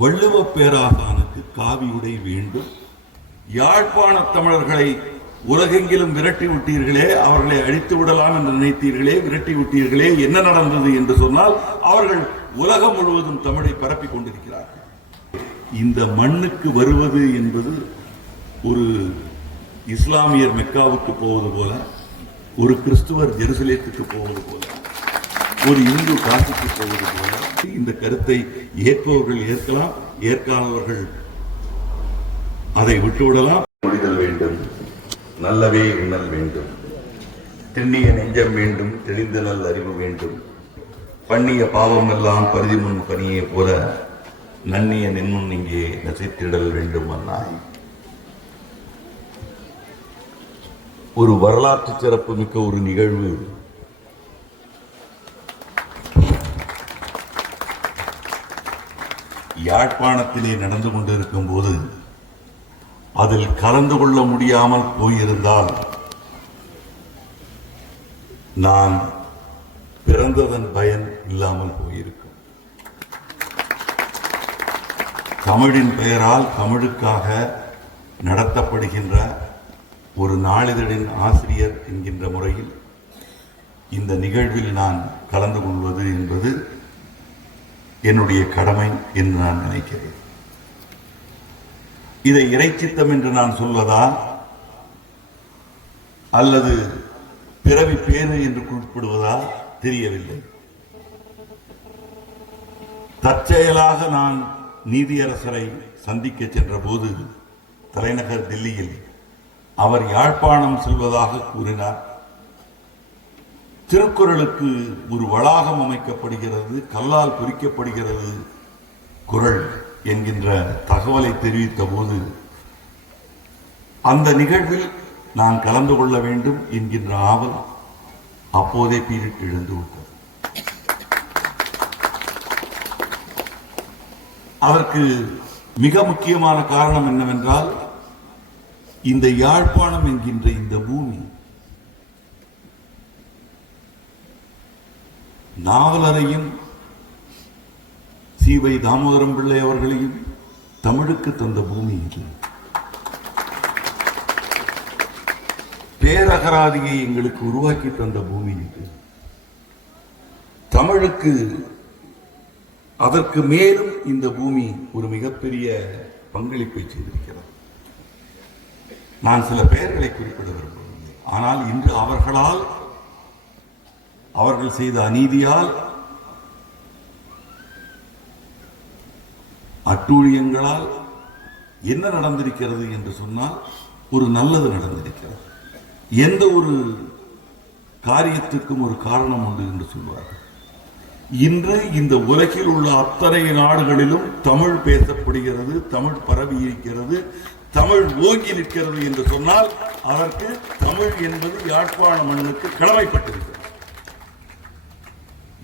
வள்ளுவ பேராசானுக்கு காவி உடை வேண்டும். யாழ்ப்பாண தமிழர்களை உலகெங்கிலும் விரட்டி விட்டீர்களே அவர்களை அழித்து விடலாம் என்று நினைத்தீர்களே விரட்டி விட்டீர்களே என்ன நடந்தது என்று சொன்னால் அவர்கள் உலகம் முழுவதும் தமிழை பரப்பிக் கொண்டிருக்கிறார்கள். இந்த மண்ணுக்கு வருவது என்பது ஒரு இஸ்லாமியர் மெக்காவுக்கு போவது போல ஒரு கிறிஸ்துவர் ஜெருசலேத்துக்கு போவது போல ஒரு இந்து காசிக்கு போவது போல இந்த கருத்தை ஏற்பவர்கள் ஏற்கலாம் ஏற்காதவர்கள் அதை விட்டுவிடலாம். முடிதல் வேண்டும் நல்லவே உணல் வேண்டும் திண்ணிய நெஞ்சம் வேண்டும் தெளிந்த நல் அறிவு வேண்டும். பண்ணிய பாவம் எல்லாம் பருதி முன் பணியே போல நன்னிய நின்முன் இங்கே நசித்திடல் வேண்டும் அண்ணாய் ஒரு வரலாற்று சிறப்பு மிக்க ஒரு நிகழ்வு யாழ்ப்பாணத்திலே நடந்து கொண்டிருக்கும் போது அதில் கலந்து கொள்ள முடியாமல் போயிருந்தால் நான் பிறந்ததன் பயன் இல்லாமல் போயிருக்கும். தமிழின் பெயரால் தமிழுக்காக நடத்தப்படுகின்ற ஒரு நாளிதழின் ஆசிரியர் என்கின்ற முறையில் இந்த நிகழ்வில் நான் கலந்து கொள்வது என்பது என்னுடைய கடமை என்று நான் நினைக்கிறேன். இதை இறைச்சித்தம் என்று நான் சொல்வதா அல்லது பிறவி பேரு என்று குறிப்பிடுவதா தெரியவில்லை. தற்செயலாக நான் நீதியரசரை சந்திக்க சென்ற போது தலைநகர் டெல்லியில் அவர் யாழ்ப்பாணம் செல்வதாக கூறினார். திருக்குறளுக்கு ஒரு வளாகம் அமைக்கப்படுகிறது கல்லால் குறிக்கப்படுகிறது குறள் என்கின்ற தகவலை தெரிவித்த போது அந்த நிகழ்வில் நான் கலந்து கொள்ள வேண்டும் என்கின்ற ஆவல் அப்போதே பீரிட்டு எழுந்து விட்டது. அதற்கு மிக முக்கியமான காரணம் என்னவென்றால் இந்த யாழ்ப்பாணம் என்கின்ற இந்த பூமி நாவலரையும் வை. தாமோதரம் பிள்ளை அவர்களையும் தமிழுக்கு தந்த பூமி இது. பேரகராதியை எங்களுக்கு உருவாக்கி தந்த பூமி இது. தமிழுக்கு அதற்கு மேலும் இந்த பூமி ஒரு மிகப்பெரிய பங்களிப்பை செய்திருக்கிறது. நான் சில பெயர்களை குறிப்பிட விரும்பவில்லை. ஆனால் இன்று அவர்களால் அவர்கள் செய்த அநீதியால் அட்டூழியங்களால் என்ன நடந்திருக்கிறது என்று சொன்னால் ஒரு நல்லது நடந்திருக்கிறது. எந்த ஒரு காரியத்துக்கும் ஒரு காரணம் உண்டு என்று சொல்வார்கள். இன்று இந்த உலகில் உள்ள அத்தனை நாடுகளிலும் தமிழ் பேசப்படுகிறது தமிழ் பரவி இருக்கிறது தமிழ் ஓங்கி நிற்கிறது என்று சொன்னால் அதற்கு தமிழ் என்பது யாழ்ப்பாண மண்ணுக்கு கடமைப்பட்டிருக்கிறது.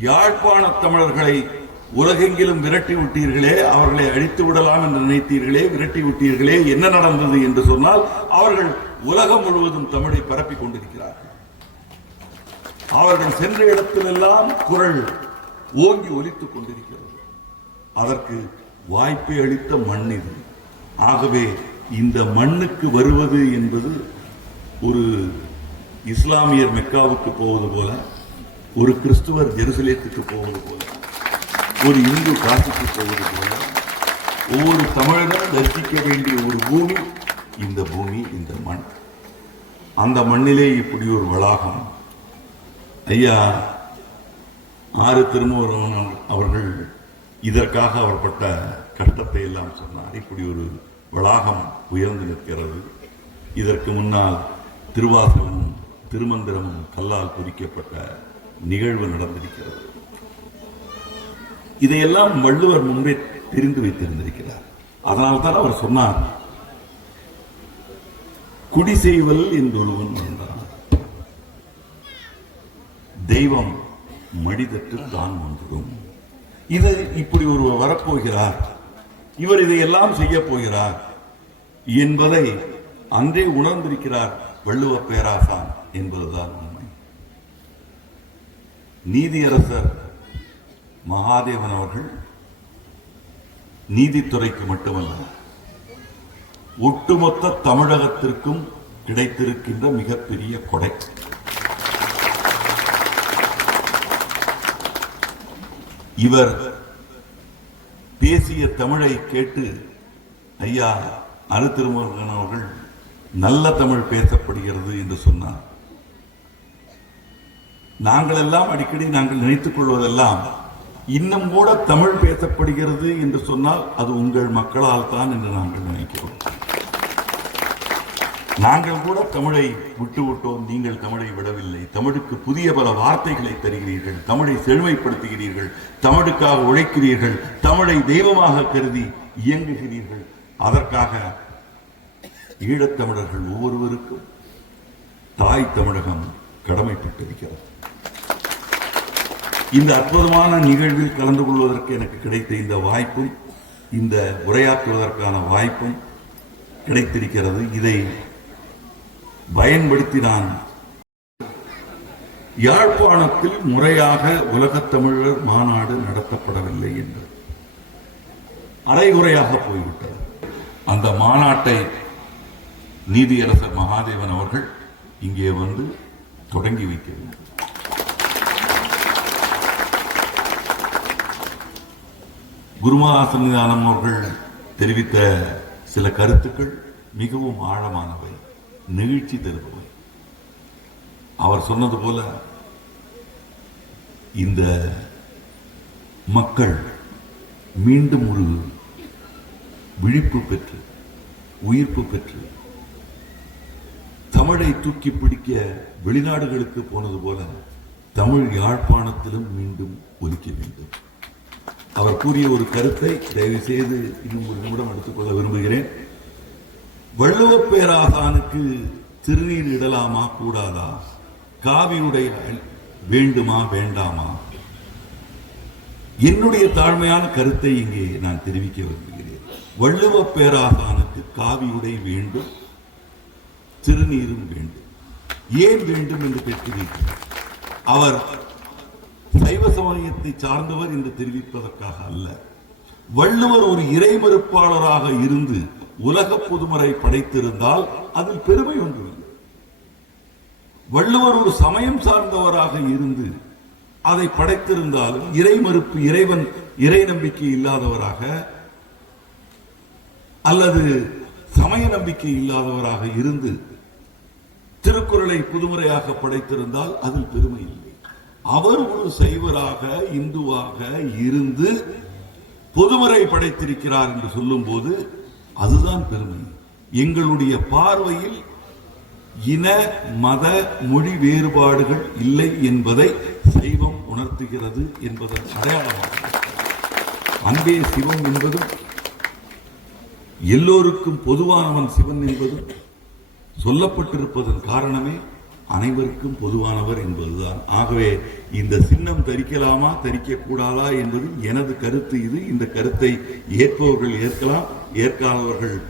யாழ்ப்பாண தமிழர்களை உலகெங்கிலும் விரட்டி விட்டீர்களே அவர்களை அழித்து விடலாம் என்று நினைத்தீர்களே விரட்டி விட்டீர்களே என்ன நடந்தது என்று சொன்னால் அவர்கள் உலகம் முழுவதும் தமிழை பரப்பிக் கொண்டிருக்கிறார்கள். அவர்கள் சென்ற இடத்திலெல்லாம் குரல் ஓங்கி ஒலித்துக் கொண்டிருக்கிறது. அதற்கு வாய்ப்பை அளித்த மண் இது. ஆகவே இந்த மண்ணுக்கு வருவது என்பது ஒரு இஸ்லாமியர் மெக்காவுக்கு போவது போல ஒரு கிறிஸ்துவர் ஜெருசலேத்துக்கு போவது போல ஒரு இந்து காசிக்கு போவது போல ஒவ்வொரு தமிழனும் தரிசிக்க வேண்டிய ஒரு பூமி இந்த பூமி இந்த மண். அந்த மண்ணிலே இப்படி ஒரு வளாகம். ஐயா ஆறு திருமூரன் அவர்கள் இதற்காக அவர் பட்ட கஷ்டத்தை எல்லாம் சொன்னார். இப்படி ஒரு வளாகம் உயர்ந்து நிற்கிறது. இதற்கு முன்னால் திருவாசகமும் திருமந்திரமும் கல்லால் குறிக்கப்பட்ட நிகழ்வு நடந்திருக்கிறது. இதையெல்லாம் வள்ளுவர் முன்பே தெரிந்து வைத்திருந்திருக்கிறார். அதனால்தான் அவர் சொன்னார் குடி செய்வல் என்றொருவன் வந்தான். தெய்வம் மனிதத்தில் தான் வந்துடும். இது இப்படி ஒருவர் வரப்போகிறார் இவர் இதையெல்லாம் செய்ய போகிறார் என்பதை அன்றே உணர்ந்திருக்கிறார் வள்ளுவ பேராசான் என்பதுதான் நீதியரசர் மகாதேவன் அவர்கள் நீதித்துறைக்கு மட்டுமல்ல ஒட்டுமொத்த தமிழகத்திற்கும் கிடைத்திருக்கின்ற மிகப்பெரிய கொடை. இவர் பேசிய தமிழை கேட்டு ஐயா அரு அவர்கள் நல்ல தமிழ் பேசப்படுகிறது என்று சொன்னார். நாங்கள் எல்லாம் அடிக்கடி நாங்கள் நினைத்துக் கொள்வதெல்லாம் இன்னும் கூட தமிழ் பேசப்படுகிறது என்று சொன்னால் அது உங்கள் மக்களால் தான் என்று நாங்கள் நினைக்கிறோம். நாங்கள் கூட தமிழை விட்டு விட்டோம் நீங்கள் தமிழை விடவில்லை. தமிழுக்கு புதிய பல வார்த்தைகளை தருகிறீர்கள் தமிழை செழுமைப்படுத்துகிறீர்கள் தமிழுக்காக உழைக்கிறீர்கள் தமிழை தெய்வமாக கருதி இயங்குகிறீர்கள். அதற்காக ஈழத்தமிழர்கள் ஒவ்வொருவருக்கும் தாய் தமிழகம் கடமைப்பட்டிருக்கிறது. இந்த அற்புதமான நிகழ்வில் கலந்து கொள்வதற்கு எனக்கு கிடைத்த இந்த வாய்ப்பும் இந்த உரையாற்றுவதற்கான வாய்ப்பும் கிடைத்திருக்கிறது. இதை பயன்படுத்தி நான் யாழ்ப்பாணத்தில் முறையாக உலகத் தமிழர் மாநாடு நடத்தப்படவில்லை என்று அரைகுறையாக போய்விட்டது. அந்த மாநாட்டை நீதியரசர் மகாதேவன் அவர்கள் இங்கே வந்து தொடங்கி வைக்க வேண்டும் அவர்கள் தெரிவித்த சில கருத்துக்கள் மிகவும் ஆழமானவை நெகிழ்ச்சி தருபவை. அவர் சொன்னது போல இந்த மக்கள் மீண்டும் ஒரு விழிப்பு பெற்று உயிர்ப்பு பெற்று தமிழை தூக்கி பிடிக்க வெளிநாடுகளுக்கு போனது போல தமிழ் யாழ்ப்பாணத்திலும் மீண்டும் ஒலிக்க வேண்டும். அவர் கூறிய ஒரு கருத்தை தயவு செய்து இன்னும் ஒரு நிமிடம் எடுத்துக்கொள்ள விரும்புகிறேன். வள்ளுவப் பேராசானுக்கு திருநீர் இடலாமா கூடாதா? காவியுடைய வேண்டுமா வேண்டாமா? என்னுடைய தாழ்மையான கருத்தை இங்கே நான் தெரிவிக்க விரும்புகிறேன். வள்ளுவ பேராசானுக்கு காவியுடை வேண்டும் திருநீரும் வேண்டும். ஏன் வேண்டும் என்று கேட்கிறீர்கள்? அவர் சைவ சமயத்தை சார்ந்தவர் என்று தெரிவிப்பதற்காக அல்ல. வள்ளுவர் ஒரு இறை மறுப்பாளராக இருந்து உலக பொதுமறை படைத்திருந்தால் அதில் பெருமை ஒன்றுமில்லை. வள்ளுவர் ஒரு சமயம் சார்ந்தவராக இருந்து அதை படைத்திருந்தாலும் இறை மறுப்பு இறைவன் இறை நம்பிக்கை இல்லாதவராக அல்லது சமய நம்பிக்கை இல்லாதவராக இருந்து திருக்குறளை புதுமுறையாக படைத்திருந்தால் அதில் பெருமை இல்லை. அவர் ஒரு சைவராக இந்துவாக இருந்து பொதுமுறை படைத்திருக்கிறார் என்று சொல்லும் போது அதுதான் பெருமை. எங்களுடைய பார்வையில் இன மத மொழி வேறுபாடுகள் இல்லை என்பதை சைவம் உணர்த்துகிறது என்பதன் அடையாளமாக அன்பே சிவம் என்பதும் எல்லோருக்கும் பொதுவானவன் சிவன் என்பதும் சொல்லப்பட்டிருப்பதன் காரணமே அனைவருக்கும் பொதுவானவர் என்பதுதான். ஆகவே இந்த சின்னம் தரிக்கலாமா தரிக்க கூடாதா என்பது எனது கருத்து. இது இந்த கருத்தை ஏற்பவர்கள் ஏற்கலாம் ஏற்காதவர்கள்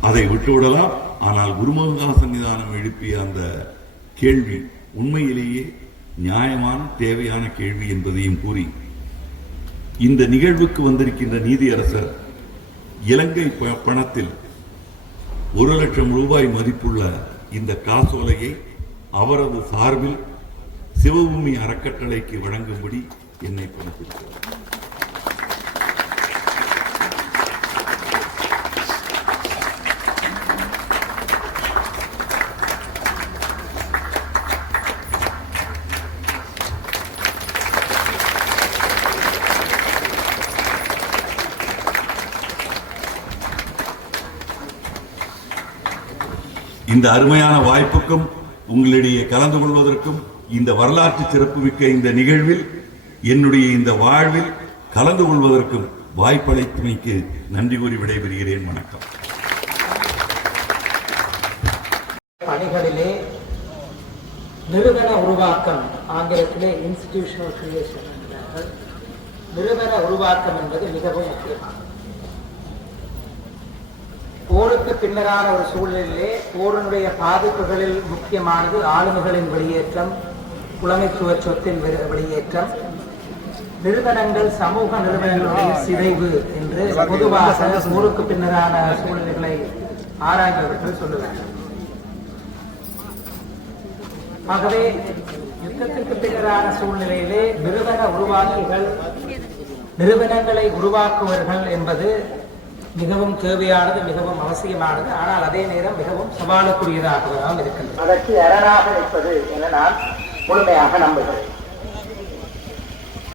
அதை விட்டுவிடலாம். ஆனால் குருமங்கா சன்னிதானம் எழுப்பிய அந்த கேள்வி உண்மையிலேயே நியாயமான தேவையான கேள்வி என்பதையும் கூறி இந்த நிகழ்வுக்கு வந்திருக்கின்ற நீதியரசர் இலங்கை ப- பணத்தில் ஒரு லட்சம் ரூபாய் மதிப்புள்ள இந்த காசோலையை அவரது சார்பில் சிவபூமி அறக்கட்டளைக்கு வழங்கும்படி என்னை பணித்திருக்கிறார் இந்த அருமையான வாய்ப்புக்கும் உங்களிடையே கலந்து கொள்வதற்கும் இந்த வரலாற்று சிறப்புமிக்க இந்த நிகழ்வில் என்னுடைய இந்த வாழ்வில் கலந்து கொள்வதற்கும் வாய்ப்பளித்தமைக்கு நன்றி கூறி விடைபெறுகிறேன். வணக்கம். பணிகளிலே நிறுவன உருவாக்கம் ஆங்கிலத்திலே இன்ஸ்டிடியூஷனல் கிரியேஷன் நிறுவன உருவாக்கம் என்பது மிகவும் முக்கியமானது. போருக்கு பின்னரான ஒரு சூழலிலே போரினுடைய பாதிப்புகளில் முக்கியமானது ஆளுமைகளின் வெளியேற்றம் புலமைத்துவ சொத்தின் வெளியேற்றம் நிறுவனங்கள் சமூக நிறுவனங்களுடைய சிதைவு என்று பொதுவாக போருக்கு பின்னரான சூழ்நிலைகளை ஆராய்ந்தவர்கள் சொல்லுவார்கள் ஆகவே யுத்தத்திற்கு பின்னரான சூழ்நிலையிலே நிறுவன உருவாக்கிகள் நிறுவனங்களை உருவாக்குவர்கள் என்பது மிகவும் தேவையானது மிகவும் அவசியமானது. ஆனால் அதே நேரம் மிகவும் சவாலுக்குரியதாகவும் இருக்கின்றது. அதற்கு அரணாக நிற்பது என நான் முழுமையாக நம்புகிறேன்.